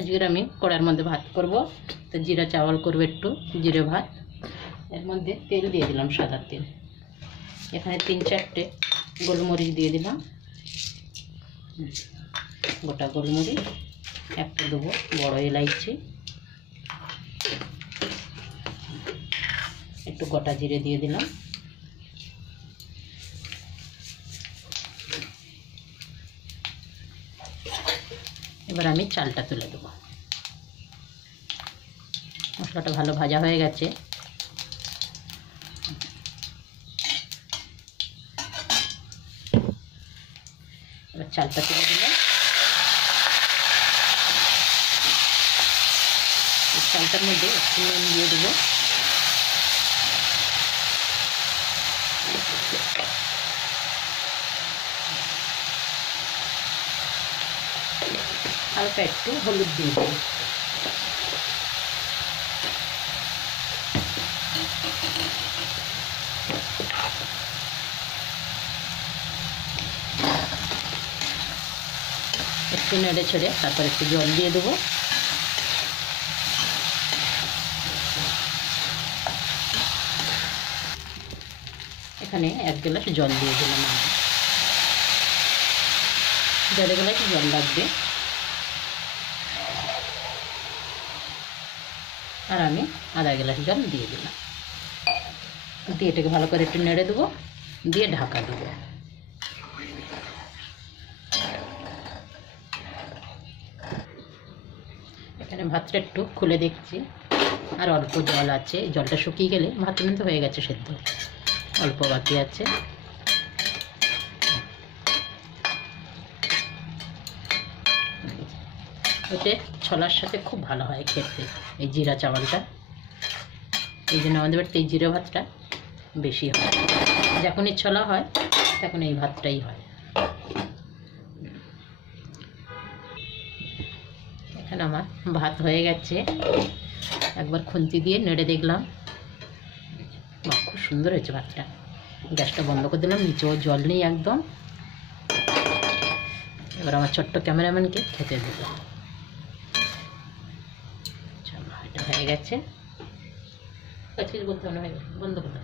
আজকের আমি কড়ার মধ্যে ভাত করব, তো জিরা চাওয়াল করব, একটু জিরে ভাত। এর মধ্যে তেল দিয়ে দিলাম, সাদা তেল। এখানে 3-4টে গোলমরিচ দিয়ে দিলাম, গোটা গোলমরিচ। একটা দেবো বড় এলাইচি, একটু গোটা জিরে দিয়ে দিলাম। এবার আমি চালটা তুলে দেবো। মশলাটা ভালো ভাজা হয়ে গেছে। এবার চালটা তুলে দিলাম। চালটার মধ্যে একটু নুন দিয়ে দেবো। হালকা একটু হলুদ দিয়ে দেবো। একটু নেড়ে ছেড়ে তারপর একটু জল দিয়ে দেবো। এখানে 1 গ্লাস জল দিয়ে দিলাম। আমি 1.5 গ্লাস জল লাগবে। আর আমি আধা গ্লাস জল দিয়ে দিলাম। দিয়ে এটাকে ভালো করে একটু নেড়ে দেবো, দিয়ে ঢাকা দেবো। এখানে ভাতটা একটু খুলে দেখছি, আর অল্প জল আছে। জলটা শুকিয়ে গেলে ভাত কিন্তু হয়ে গেছে সেদ্ধ, অল্প বাকি আছে। ওতে ছোলার সাথে খুব ভালো হয় খেতে এই জিরা চাওয়ালটা। এই জন্য আমাদের বাড়িতে এই জিরা ভাতটা বেশি হয়। যখনই ছোলা হয় তখন এই ভাতটাই হয়। এখানে আমার ভাত হয়ে গেছে। একবার খুন্তি দিয়ে নেড়ে দেখলাম, খুব সুন্দর হয়েছে ভাতটা। গ্যাসটা বন্ধ করে দিলাম, নিচেও জল নেই একদম। এবার আমার ছোট্ট ক্যামেরাম্যানকে খেতে দেবো। চলো, এটা হয়ে গেছে। বলতে বন্ধ করে